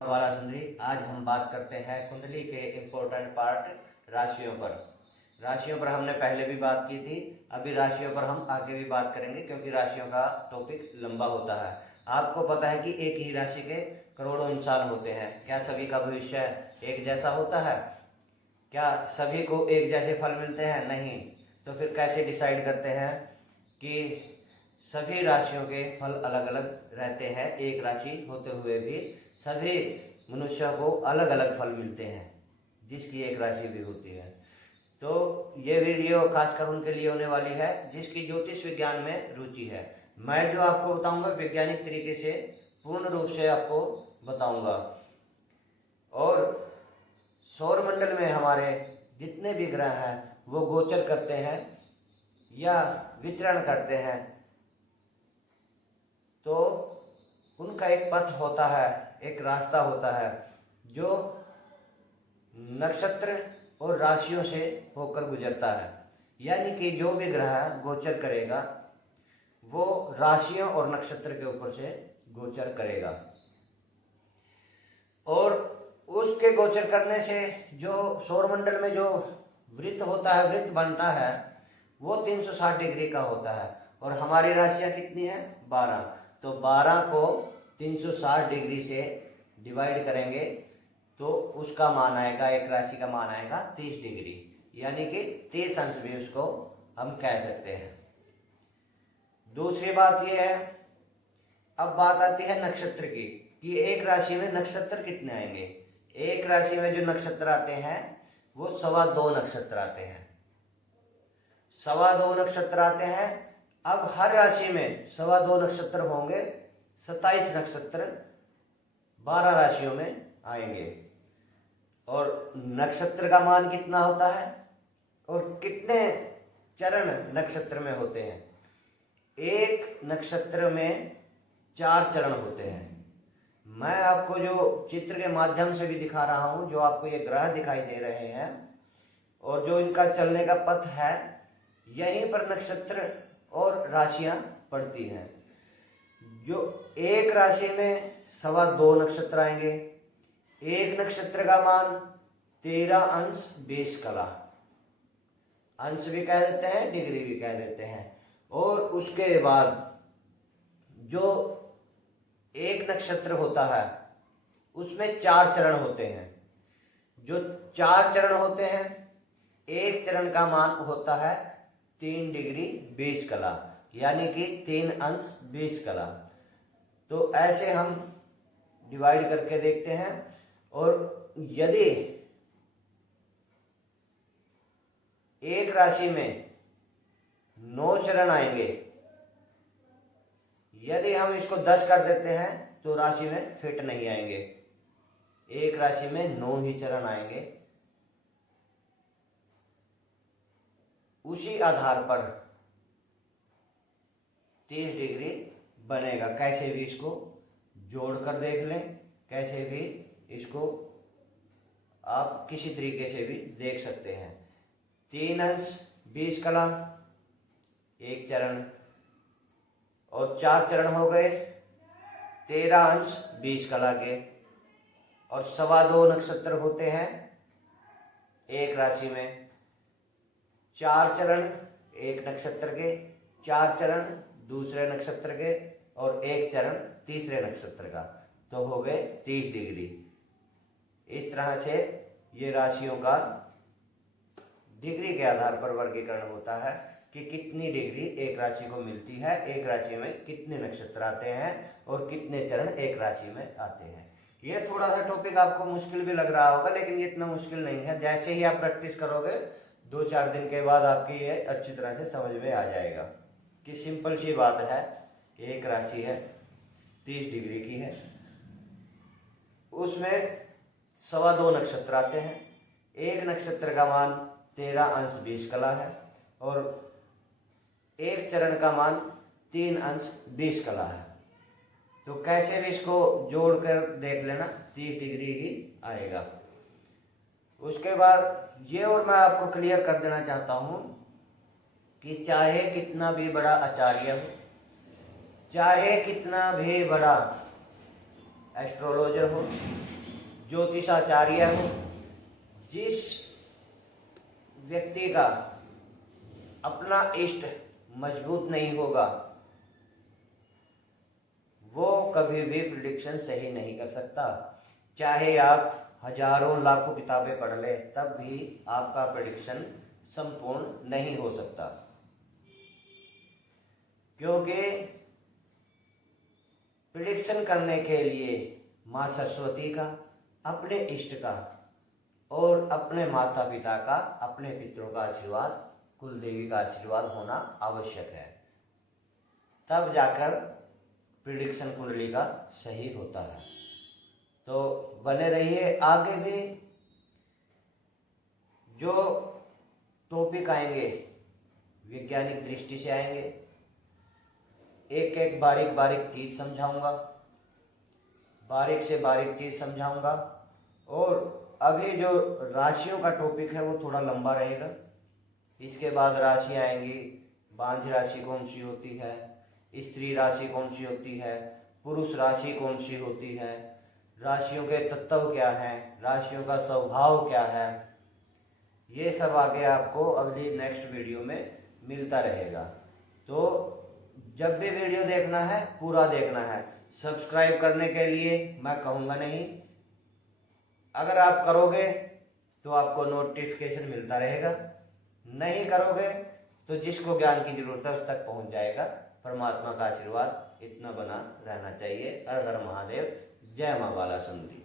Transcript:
वाला सुंदरी। आज हम बात करते हैं कुंडली के इम्पोर्टेंट पार्ट राशियों पर। राशियों पर हमने पहले भी बात की थी, अभी राशियों पर हम आगे भी बात करेंगे क्योंकि राशियों का टॉपिक लंबा होता है। आपको पता है कि एक ही राशि के करोड़ों इंसान होते हैं। क्या सभी का भविष्य एक जैसा होता है? क्या सभी को एक जैसे फल मिलते हैं? नहीं। तो फिर कैसे डिसाइड करते हैं कि सभी राशियों के फल अलग अलग रहते हैं? एक राशि होते हुए भी सभी मनुष्यों को अलग अलग फल मिलते हैं, जिसकी एक राशि भी होती है। तो ये वीडियो खासकर उनके लिए होने वाली है जिसकी ज्योतिष विज्ञान में रुचि है। मैं जो आपको बताऊंगा वैज्ञानिक तरीके से, पूर्ण रूप से आपको बताऊंगा। और सौर मंडल में हमारे जितने भी ग्रह हैं वो गोचर करते हैं या विचरण करते हैं, तो उनका एक पथ होता है, एक रास्ता होता है जो नक्षत्र और राशियों से होकर गुजरता है। यानी कि जो भी ग्रह गोचर करेगा वो राशियों और नक्षत्र के ऊपर से गोचर करेगा, और उसके गोचर करने से जो सौरमंडल में जो वृत्त होता है, वृत्त बनता है, वो 360 डिग्री का होता है। और हमारी राशियां कितनी है? 12। तो 12 को 360 डिग्री से डिवाइड करेंगे तो उसका मान आएगा, एक राशि का मान आएगा 30 डिग्री, यानी कि 30 अंश भी उसको हम कह सकते हैं। दूसरी बात यह है, अब बात आती है नक्षत्र की कि एक राशि में नक्षत्र कितने आएंगे। एक राशि में जो नक्षत्र आते हैं वो 2.25 नक्षत्र आते हैं। 2.25 नक्षत्र आते हैं। अब हर राशि में 2.25 नक्षत्र होंगे, 27 नक्षत्र 12 राशियों में आएंगे। और नक्षत्र का मान कितना होता है और कितने चरण नक्षत्र में होते हैं? एक नक्षत्र में 4 चरण होते हैं। मैं आपको जो चित्र के माध्यम से भी दिखा रहा हूं, जो आपको ये ग्रह दिखाई दे रहे हैं और जो इनका चलने का पथ है, यहीं पर नक्षत्र और राशियां पड़ती हैं। जो एक राशि में 2.25 नक्षत्र आएंगे। एक नक्षत्र का मान 13 अंश 20 कला, अंश भी कह देते हैं, डिग्री भी कह देते हैं। और उसके बाद जो एक नक्षत्र होता है उसमें 4 चरण होते हैं। जो 4 चरण होते हैं, एक चरण का मान होता है 3 डिग्री 20 कला, यानी कि 3 अंश 20 कला। तो ऐसे हम डिवाइड करके देखते हैं। और यदि एक राशि में 9 चरण आएंगे, यदि हम इसको 10 कर देते हैं तो राशि में फिट नहीं आएंगे। एक राशि में 9 ही चरण आएंगे। उसी आधार पर 30 डिग्री बनेगा। कैसे भी इसको जोड़कर देख लें, कैसे भी इसको आप किसी तरीके से भी देख सकते हैं। 3 अंश 20 कला एक चरण, और 4 चरण हो गए 13 अंश 20 कला के। और 2.25 नक्षत्र होते हैं एक राशि में। 4 चरण एक नक्षत्र के, 4 चरण दूसरे नक्षत्र के, और 1 चरण तीसरे नक्षत्र का, तो हो गए 30 डिग्री। इस तरह से ये राशियों का डिग्री के आधार पर वर्गीकरण होता है कि कितनी डिग्री एक राशि को मिलती है, एक राशि में कितने नक्षत्र आते हैं और कितने चरण एक राशि में आते हैं। ये थोड़ा सा टॉपिक आपको मुश्किल भी लग रहा होगा, लेकिन ये इतना मुश्किल नहीं है। जैसे ही आप प्रैक्टिस करोगे 2-4 दिन के बाद आपकी ये अच्छी तरह से समझ में आ जाएगा कि सिंपल सी बात है। एक राशि है 30 डिग्री की है, उसमें 2.25 नक्षत्र आते हैं। एक नक्षत्र का मान 13 अंश 20 कला है और एक चरण का मान 3 अंश 20 कला है। तो कैसे भी इसको जोड़कर देख लेना, 30 डिग्री ही आएगा। उसके बाद ये और मैं आपको क्लियर कर देना चाहता हूं कि चाहे कितना भी बड़ा आचार्य हो, चाहे कितना भी बड़ा एस्ट्रोलॉजर हो, ज्योतिषाचार्य हो, जिस व्यक्ति का अपना इष्ट मजबूत नहीं होगा वो कभी भी प्रिडिक्शन सही नहीं कर सकता। चाहे आप हजारों लाखों किताबें पढ़ ले तब भी आपका प्रिडिक्शन संपूर्ण नहीं हो सकता, क्योंकि प्रिडिक्शन करने के लिए माँ सरस्वती का, अपने इष्ट का और अपने माता पिता का, अपने पितरों का आशीर्वाद, कुल देवी का आशीर्वाद होना आवश्यक है। तब जाकर प्रिडिक्शन कुंडली का सही होता है। तो बने रहिए, आगे भी जो टॉपिक आएंगे वैज्ञानिक दृष्टि से आएंगे, एक एक बारीक बारीक चीज समझाऊंगा, बारीक से बारीक चीज समझाऊंगा। और अभी जो राशियों का टॉपिक है वो थोड़ा लंबा रहेगा। इसके बाद राशि आएंगी, बांझ राशि कौन सी होती है, स्त्री राशि कौन सी होती है, पुरुष राशि कौन सी होती है, राशियों के तत्व क्या हैं, राशियों का स्वभाव क्या है, ये सब आगे आपको अगली नेक्स्ट वीडियो में मिलता रहेगा। तो जब भी वीडियो देखना है पूरा देखना है। सब्सक्राइब करने के लिए मैं कहूँगा नहीं, अगर आप करोगे तो आपको नोटिफिकेशन मिलता रहेगा, नहीं करोगे तो जिसको ज्ञान की जरूरत है उस तक पहुँच जाएगा। परमात्मा का आशीर्वाद इतना बना रहना चाहिए। हर हर महादेव, जय माँ बाला सुंदरी।